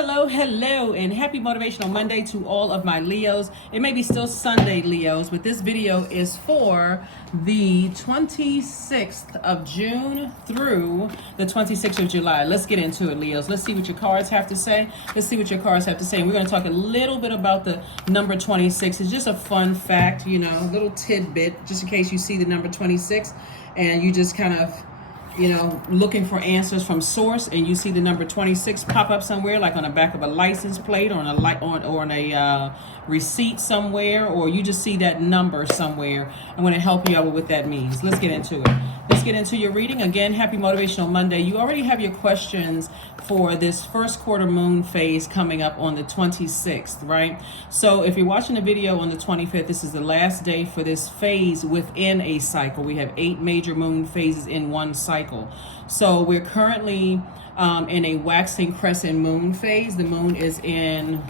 Hello, and happy Motivational Monday to all of my Leos. It may be still Sunday, Leos, but this video is for the 26th of June through the 26th of July. Let's get into it, Leos. Let's see what your cards have to say. And we're going to talk a little bit about the number 26. It's just a fun fact, a little tidbit, just in case you see the number 26 and you just kind of looking for answers from source, and you see the number 26 pop up somewhere, like on the back of a license plate, or on a receipt somewhere, or you just see that number somewhere. I'm going to help you out with what that means. Let's get into it. Let's get into your reading. Again, happy Motivational Monday. You already have your questions for this first quarter moon phase coming up on the 26th, right? So if you're watching the video on the 25th, this is the last day for this phase within a cycle. We have 8 major moon phases in one cycle. So we're currently in a waxing crescent moon phase. The moon is in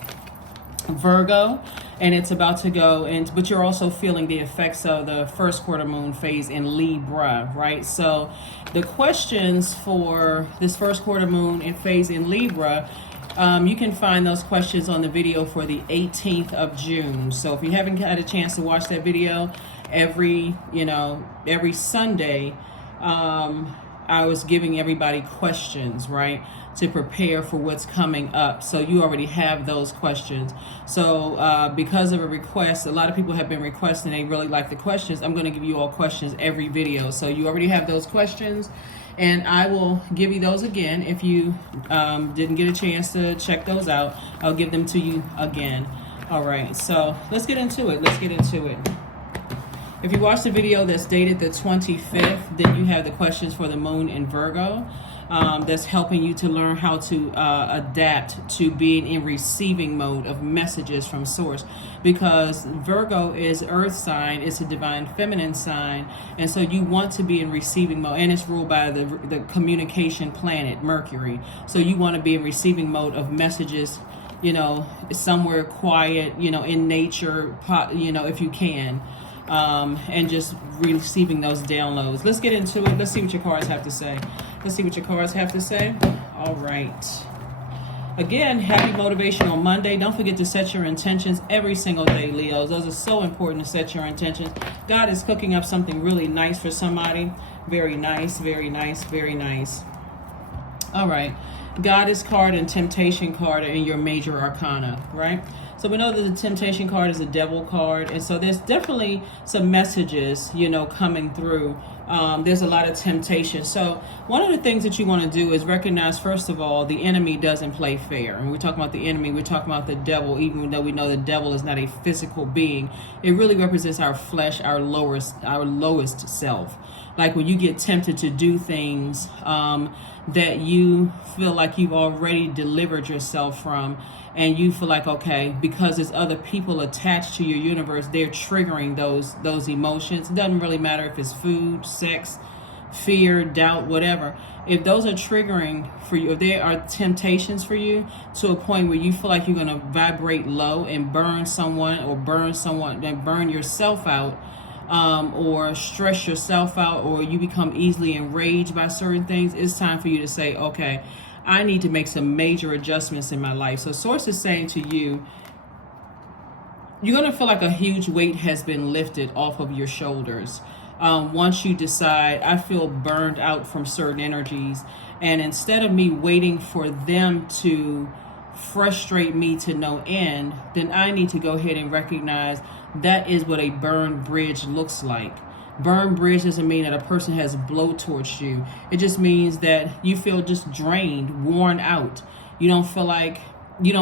Virgo, and it's about to go in, but you're also feeling the effects of the first quarter moon phase in Libra, right? So the questions for this first quarter moon and phase in Libra, you can find those questions on the video for the 18th of June. So if you haven't had a chance to watch that video, every Sunday, I was giving everybody questions, right, to prepare for what's coming up. So you already have those questions. So because of a request, a lot of people have been requesting, they really like the questions. I'm going to give you all questions every video. So you already have those questions, and I will give you those again. If you didn't get a chance to check those out, I'll give them to you again. All right, so let's get into it. If you watch the video that's dated the 25th, then you have the questions for the moon in Virgo. That's helping you to learn how to adapt to being in receiving mode of messages from source, because Virgo is earth sign, it's a divine feminine sign, and so you want to be in receiving mode, and it's ruled by the communication planet Mercury. So you want to be in receiving mode of messages, somewhere quiet, in nature, if you can. And just receiving those downloads. Let's get into it. Let's see what your cards have to say. All right. Again, happy Motivational Monday. Don't forget to set your intentions every single day, Leos. Those are so important to set your intentions. God is cooking up something really nice for somebody. Very nice, very nice, very nice. All right. Goddess card and Temptation card are in your major arcana, right? So we know that the Temptation card is a devil card, and so there's definitely some messages, coming through. There's a lot of temptation. So one of the things that you want to do is recognize, first of all, the enemy doesn't play fair. And we're talking about the enemy, we're talking about the devil, even though we know the devil is not a physical being. It really represents our flesh, our lowest self. Like when you get tempted to do things that you feel like you've already delivered yourself from, and you feel like, okay, because there's other people attached to your universe, they're triggering those emotions. It doesn't really matter if it's food, sex, fear, doubt, whatever. If those are triggering for you, if there are temptations for you to a point where you feel like you're going to vibrate low and burn yourself out, or stress yourself out, or you become easily enraged by certain things, it's time for you to say, okay, I need to make some major adjustments in my life. So source is saying to you, you're going to feel like a huge weight has been lifted off of your shoulders. Once you decide, I feel burned out from certain energies, and instead of me waiting for them to frustrate me to no end, then I need to go ahead and recognize that is what a burned bridge looks like. Burned bridge doesn't mean that a person has blowtorched you. It just means that you feel just drained, worn out. You don't feel like you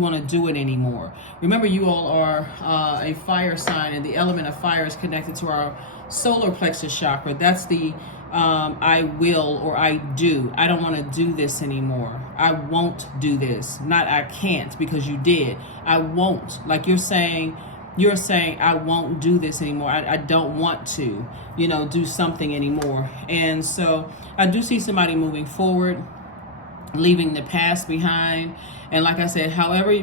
want to do it anymore. Remember, you all are a fire sign, and the element of fire is connected to our solar plexus chakra. That's the I will, or I do. I don't want to do this anymore. I won't do this. Not I can't, because you did. I won't. Like you're saying, I won't do this anymore. I don't want to, do something anymore. And so I do see somebody moving forward, leaving the past behind. And like I said,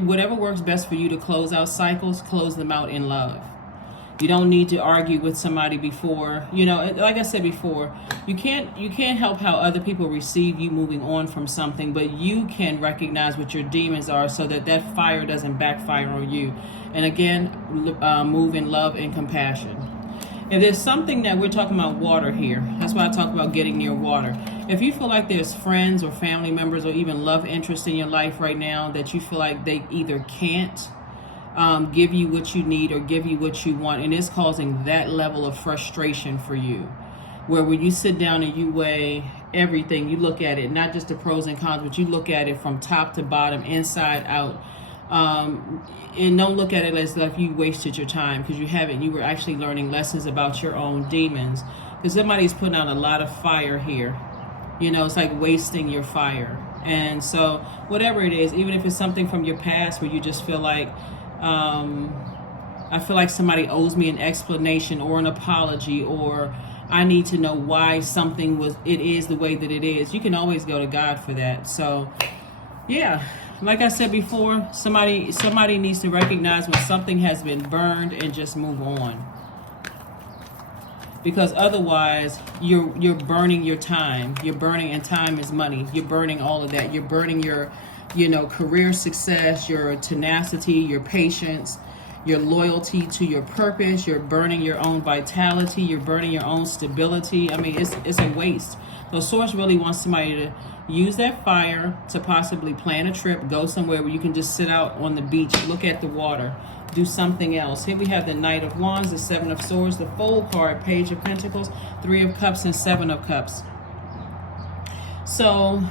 whatever works best for you to close out cycles, close them out in love. You don't need to argue with somebody before, like I said before, you can't help how other people receive you moving on from something, but you can recognize what your demons are so that that fire doesn't backfire on you. And again, move in love and compassion. If there's something that we're talking about water here, that's why I talk about getting near water. If you feel like there's friends or family members or even love interests in your life right now that you feel like they either can't give you what you need or give you what you want, and it's causing that level of frustration for you, where when you sit down and you weigh everything, you look at it, not just the pros and cons, but you look at it from top to bottom, inside out. And don't look at it as if you wasted your time, because you haven't. You were actually learning lessons about your own demons, because somebody's putting out a lot of fire here. It's like wasting your fire. And so whatever it is, even if it's something from your past where you just feel like, I feel like somebody owes me an explanation or an apology, or I need to know why something is the way that it is. You can always go to God for that. So yeah, like I said before, somebody needs to recognize when something has been burned and just move on. Because otherwise, you're burning your time. You're burning, and time is money. You're burning all of that. You're burning your, career success, your tenacity, your patience, your loyalty to your purpose. You're burning your own vitality. You're burning your own stability. I mean, it's a waste. So Source really wants somebody to use that fire to possibly plan a trip, go somewhere where you can just sit out on the beach, look at the water, do something else. Here we have the Knight of Wands, the Seven of Swords, the Fool card, Page of Pentacles, Three of Cups, and Seven of Cups. So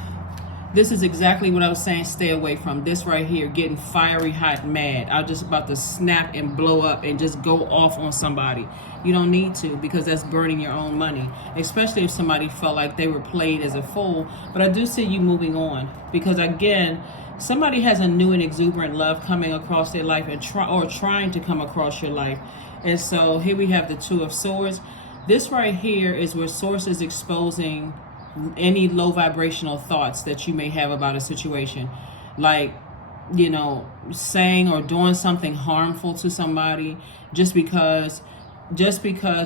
this is exactly what I was saying, stay away from. This right here, getting fiery, hot, mad. I'm just about to snap and blow up and just go off on somebody. You don't need to, because that's burning your own money, especially if somebody felt like they were played as a fool. But I do see you moving on, because again, somebody has a new and exuberant love coming across their life and trying to come across your life. And so here we have the Two of Swords. This right here is where Source is exposing any low vibrational thoughts that you may have about a situation, like saying or doing something harmful to somebody just because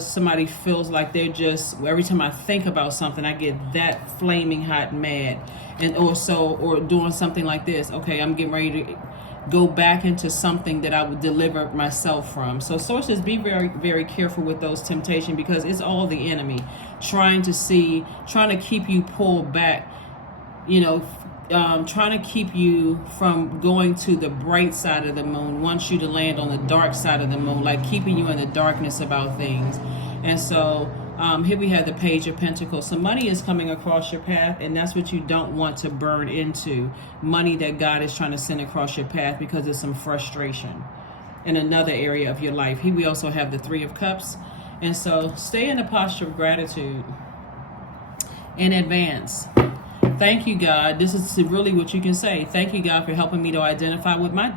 somebody feels like they're just, every time I think about something I get that flaming hot mad, and or doing something like this. Okay, I'm getting ready to go back into something that I would deliver myself from. So sources, be very, very careful with those temptations, because it's all the enemy trying to keep you pulled back, trying to keep you from going to the bright side of the moon, wants you to land on the dark side of the moon, like keeping you in the darkness about things. And so here we have the Page of Pentacles. So money is coming across your path, and that's what you don't want to burn into. Money that God is trying to send across your path because of some frustration in another area of your life. Here we also have the Three of Cups. And so stay in a posture of gratitude in advance. Thank you, God. This is really what you can say. Thank you, God, for helping me to identify with my,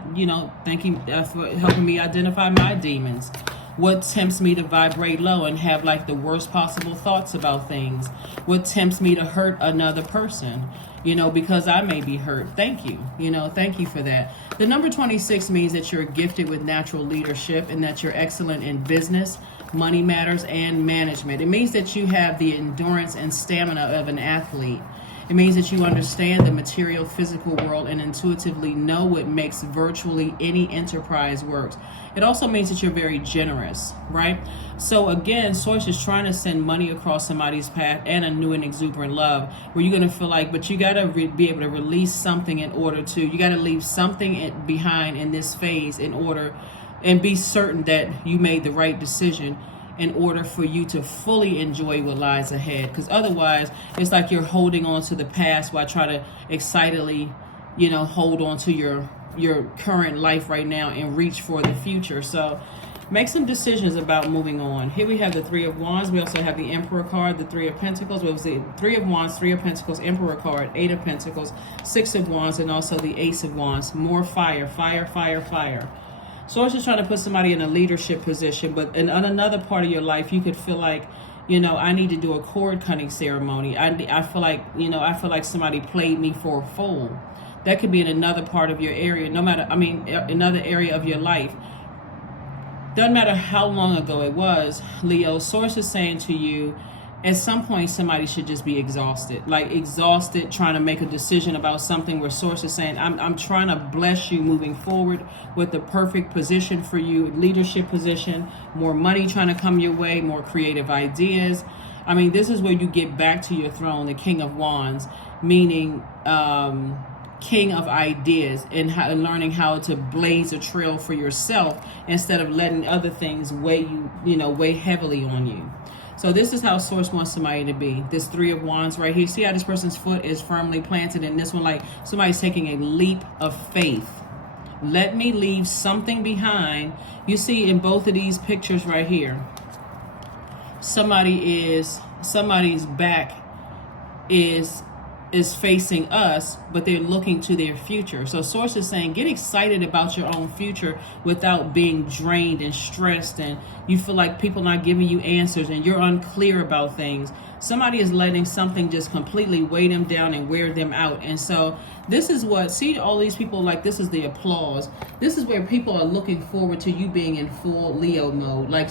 thank you for helping me identify my demons. What tempts me to vibrate low and have like the worst possible thoughts about things? What tempts me to hurt another person? Because I may be hurt. Thank you. Thank you for that. The number 26 means that you're gifted with natural leadership and that you're excellent in business, money matters, and management. It means that you have the endurance and stamina of an athlete. It means that you understand the material physical world and intuitively know what makes virtually any enterprise works. It also means that you're very generous, right? So again, Source is trying to send money across somebody's path and a new and exuberant love, where you're going to feel like, but you got to be able to release something you got to leave something behind in this phase in order, and be certain that you made the right decision in order for you to fully enjoy what lies ahead. Because otherwise, it's like you're holding on to the past while trying to excitedly, hold on to your current life right now and reach for the future. So make some decisions about moving on. Here we have the Three of Wands. We also have the Emperor card, the Three of Pentacles. We have the Three of Wands, Three of Pentacles, Emperor card, Eight of Pentacles, Six of Wands, and also the Ace of Wands. More fire, fire, fire, fire. So it's just trying to put somebody in a leadership position, but on another part of your life, you could feel like, I need to do a cord cutting ceremony. I feel like somebody played me for a fool. That could be in another part of your area, another area of your life. Doesn't matter how long ago it was, Leo, source is saying to you, at some point somebody should just be exhausted, like exhausted trying to make a decision about something, where source is saying, I'm trying to bless you moving forward with the perfect position for you, leadership position, more money trying to come your way, more creative ideas. I mean, this is where you get back to your throne, the King of Wands, meaning king of ideas, and learning how to blaze a trail for yourself instead of letting other things weigh weigh heavily on you. So this is how source wants somebody to be. This 3 of Wands right here. See how this person's foot is firmly planted in this one, like somebody's taking a leap of faith. Let me leave something behind. You see in both of these pictures right here, somebody's back is facing us, but they're looking to their future. So source is saying, get excited about your own future without being drained and stressed, and you feel like people not giving you answers and you're unclear about things. Somebody is letting something just completely weigh them down and wear them out. And so this is what, see all these people, like this is the applause. This is where people are looking forward to you being in full Leo mode. Like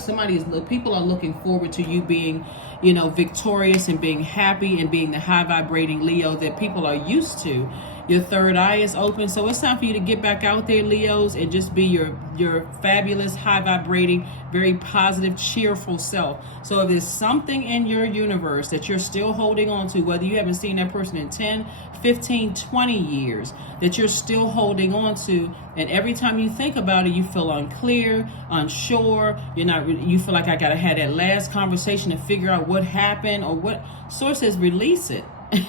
people are looking forward to you being, victorious and being happy and being the high vibrating Leo that people are used to. Your third eye is open, so it's time for you to get back out there, Leos, and just be your fabulous, high vibrating, very positive, cheerful self. So if there's something in your universe that you're still holding on to, whether you haven't seen that person in 10, 15, 20 years, that you're still holding on to, and every time you think about it, you feel unclear, unsure, you feel like I gotta have that last conversation to figure out what happened, or what. Source says release it.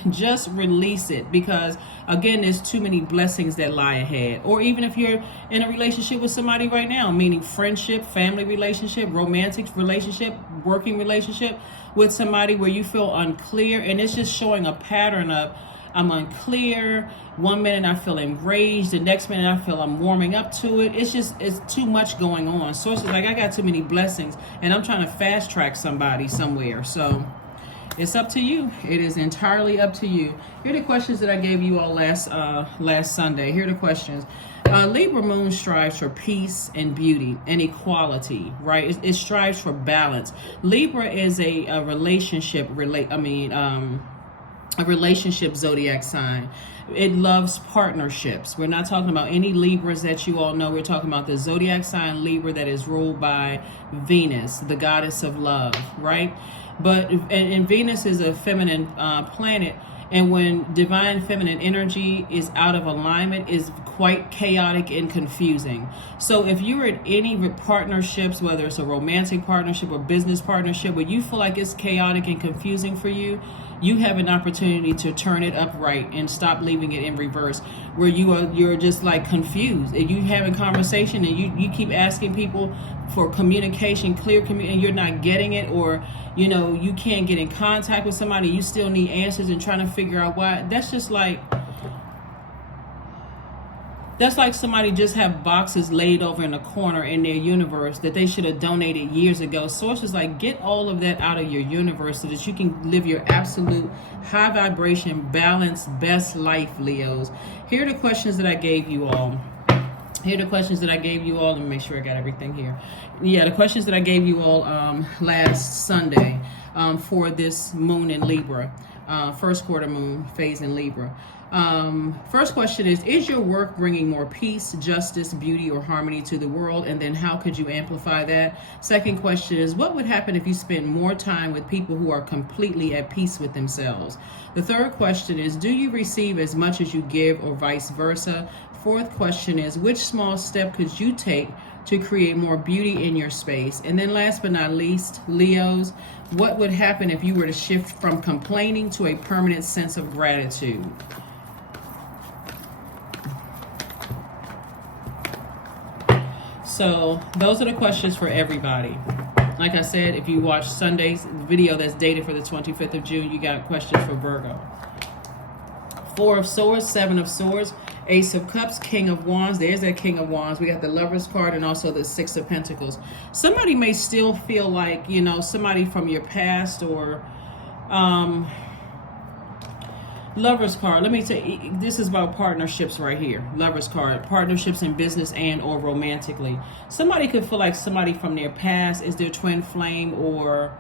Just release it, because again, there's too many blessings that lie ahead. Or even if you're in a relationship with somebody right now, meaning friendship, family relationship, romantic relationship, working relationship with somebody where you feel unclear, and it's just showing a pattern of, I'm unclear. One minute I feel enraged, the next minute I feel I'm warming up to it. It's too much going on. Sources like, I got too many blessings and I'm trying to fast track somebody somewhere. So it's up to you. It is entirely up to you. Here are the questions that I gave you all last Sunday. Here are the questions. Libra moon strives for peace and beauty and equality, right? It strives for balance. Libra is a relationship zodiac sign. It loves partnerships. We're not talking about any Libras that you all know. We're talking about the zodiac sign Libra that is ruled by Venus, the goddess of love, right? But and Venus is a feminine planet, and when divine feminine energy is out of alignment, is quite chaotic and confusing. So if you're in any partnerships, whether it's a romantic partnership or business partnership, where you feel like it's chaotic and confusing for you, you have an opportunity to turn it upright and stop leaving it in reverse, where you're just like confused, and you having conversation and you keep asking people for communication, and you're not getting it, or you can't get in contact with somebody, you still need answers and trying to figure out why. That's like somebody just have boxes laid over in a corner in their universe that they should have donated years ago. Sources like, get all of that out of your universe so that you can live your absolute high vibration, balanced, best life, Leos. Here are the questions that I gave you all. Let me make sure I got everything here. Yeah, the questions that I gave you all last Sunday for this moon in Libra, first quarter moon phase in Libra. First question is your work bringing more peace, justice, beauty, or harmony to the world? And then how could you amplify that? Second question is, what would happen if you spend more time with people who are completely at peace with themselves? The third question is, do you receive as much as you give, or vice versa? Fourth question is, which small step could you take to create more beauty in your space? And then last but not least, Leos, what would happen if you were to shift from complaining to a permanent sense of gratitude? So those are the questions for everybody. Like I said, if you watch Sunday's video that's dated for the 25th of June, you got questions for Virgo. 4 of Swords, 7 of Swords, Ace of Cups, King of Wands. There's that King of Wands. We got the Lover's card and also the 6 of Pentacles. Somebody may still feel like, somebody from your past, or Lover's card. Let me say, this is about partnerships right here. Lover's card. Partnerships in business and or romantically. Somebody could feel like somebody from their past is their twin flame, or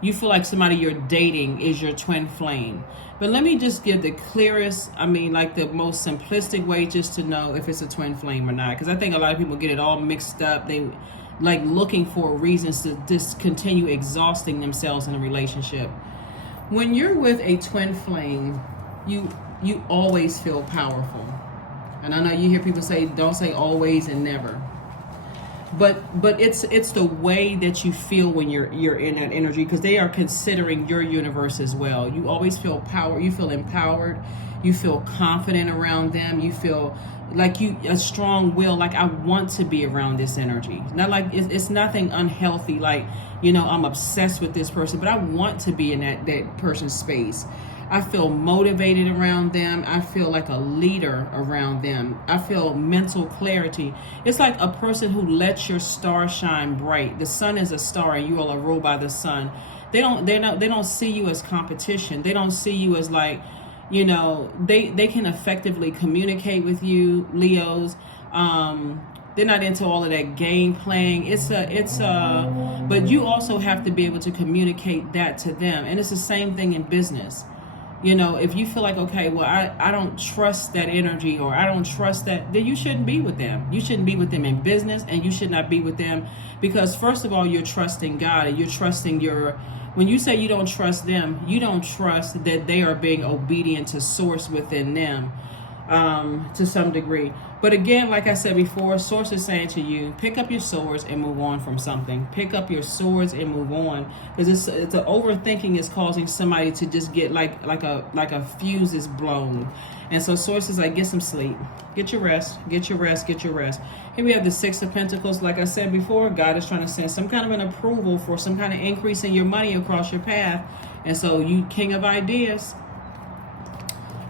you feel like somebody you're dating is your twin flame. But let me just give the clearest, like the most simplistic way just to know if it's a twin flame or not. Because I think a lot of people get it all mixed up. They like looking for reasons to just continue exhausting themselves in a relationship. When you're with a twin flame, you always feel powerful. And I know you hear people say, don't say always and never. But it's the way that you feel when you're in that energy, because they are considering your universe as well. You always feel power. You feel empowered. You feel confident around them. You feel like a strong will. Like, I want to be around this energy. Not like it's nothing unhealthy. Like, I'm obsessed with this person, but I want to be in that person's space. I feel motivated around them. I feel like a leader around them. I feel mental clarity. It's like a person who lets your star shine bright. The sun is a star and you are ruled by the sun. They don't see you as competition. They don't see you as like, they can effectively communicate with you, Leos. They're not into all of that game playing. But you also have to be able to communicate that to them. And it's the same thing in business. If you feel like, okay, well, I don't trust that energy, or I don't trust that, then you shouldn't be with them. You shouldn't be with them in business, and you should not be with them because, first of all, you're trusting God, and you're trusting when you say you don't trust them, you don't trust that they are being obedient to source within them to some degree. But again, like I said before, source is saying to you, pick up your swords and move on from something. Pick up your swords and move on, because the overthinking is causing somebody to just get like a fuse is blown. And so source is like, get some sleep, get your rest, get your rest, get your rest. Here we have the Six of Pentacles. Like I said before, God is trying to send some kind of an approval for some kind of increase in your money across your path. And so you, King of Ideas.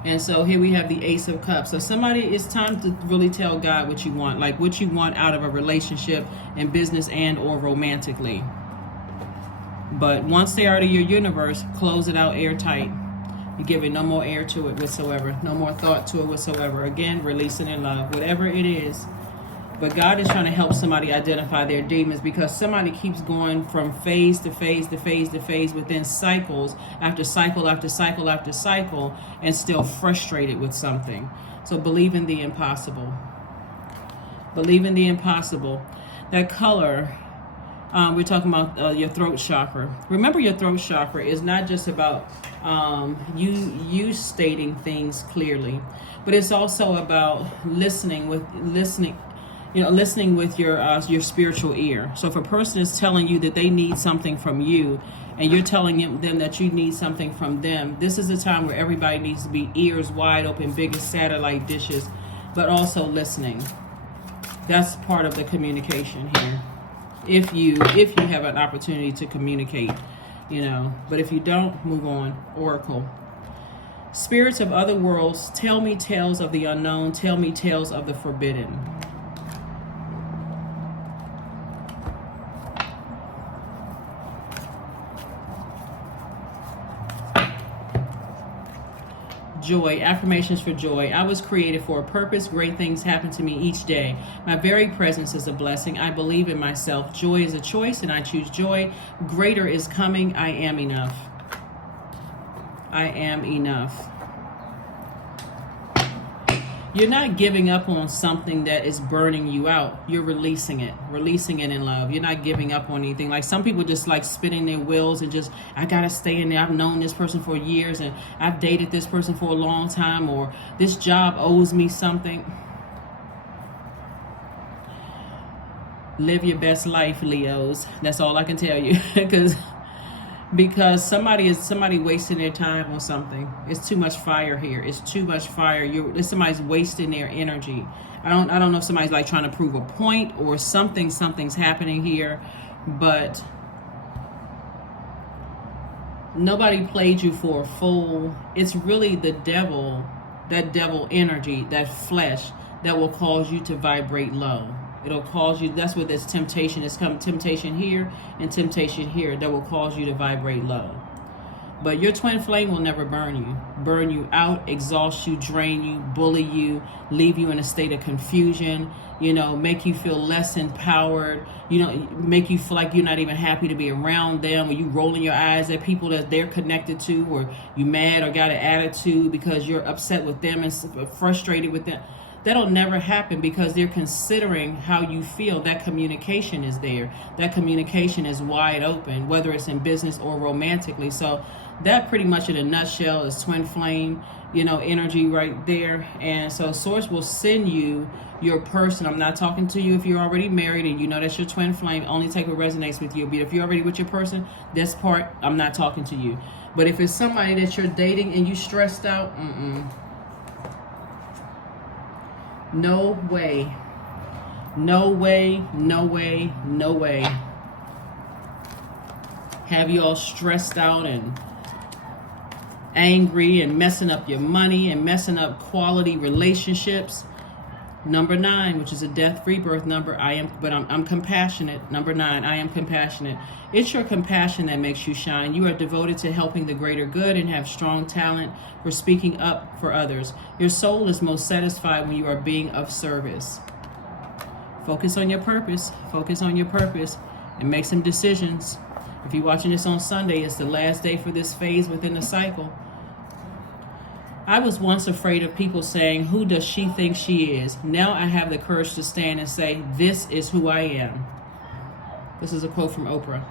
And so here we have the Ace of Cups. So it's time to really tell God what you want, like what you want out of a relationship in business and or romantically. But once they are out of your universe, close it out airtight. You give it no more air to it whatsoever, no more thought to it whatsoever. Again, releasing in love, whatever it is. But God is trying to help somebody identify their demons, because somebody keeps going from phase to phase to phase to phase within cycles after cycle after cycle after cycle, and still frustrated with something. So believe in the impossible. Believe in the impossible. That color, we're talking about your throat chakra. Remember, your throat chakra is not just about you stating things clearly, but it's also about listening with your spiritual ear. So if a person is telling you that they need something from you, and you're telling them that you need something from them, this is a time where everybody needs to be ears wide open, big as satellite dishes, but also listening. That's part of the communication here. If you have an opportunity to communicate, but if you don't, move on. Oracle. Spirits of other worlds, tell me tales of the unknown, tell me tales of the forbidden. Joy, affirmations for joy. I was created for a purpose. Great things happen to me each day. My very presence is a blessing. I believe in myself. Joy is a choice, and I choose joy. Greater is coming. I am enough. I am enough. You're not giving up on something that is burning you out. You're releasing it in love. You're not giving up on anything. Like some people just like spinning their wheels and just, I gotta stay in there. I've known this person for years, and I've dated this person for a long time, or this job owes me something. Live your best life, Leos. That's all I can tell you. Because somebody wasting their time on something. It's too much fire here. It's too much fire. Somebody's wasting their energy. I don't know if somebody's like trying to prove a point or something's happening here, but nobody played you for a fool. It's really the devil, that devil energy, that flesh, that will cause you to vibrate low. It'll cause you, that's where this temptation is coming. Temptation here and temptation here that will cause you to vibrate low. But your twin flame will never burn you out, exhaust you, drain you, bully you, leave you in a state of confusion, make you feel less empowered, make you feel like you're not even happy to be around them, or you rolling your eyes at people that they're connected to, or you mad or got an attitude because you're upset with them and frustrated with them. That'll never happen because they're considering how you feel. That communication is there. That communication is wide open, whether it's in business or romantically. So that pretty much in a nutshell is twin flame, energy right there. And so source will send you your person. I'm not talking to you if you're already married and that's your twin flame. Only take what resonates with you. But if you're already with your person, this part, I'm not talking to you. But if it's somebody that you're dating and you stressed out, no way. No way, no way, no way. Have you all stressed out and angry and messing up your money and messing up quality relationships. Number 9, which is a death rebirth number, I'm compassionate. Number 9, I am compassionate. It's your compassion that makes you shine. You are devoted to helping the greater good and have strong talent for speaking up for others. Your soul is most satisfied when you are being of service. Focus on your purpose. Focus on your purpose and make some decisions. If you're watching this on Sunday, it's the last day for this phase within the cycle. I was once afraid of people saying, "Who does she think she is?" Now I have the courage to stand and say, "This is who I am." This is a quote from Oprah.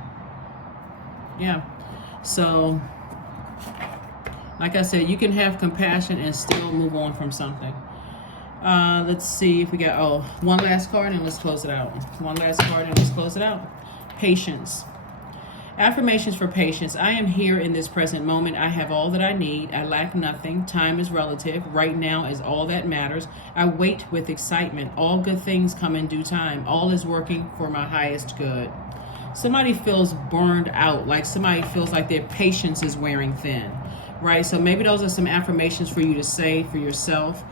Yeah. So, like I said, you can have compassion and still move on from something. Let's see if we got, one last card and let's close it out. One last card and let's close it out. Patience. Affirmations for patience. I am here in this present moment. I have all that I need. I lack nothing. Time is relative. Right now is all that matters. I wait with excitement. All good things come in due time. All is working for my highest good. Somebody feels burned out, like somebody feels like their patience is wearing thin, right? So maybe those are some affirmations for you to say for yourself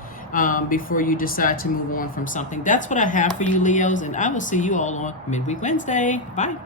before you decide to move on from something. That's what I have for you, Leos, and I will see you all on Midweek Wednesday. Bye.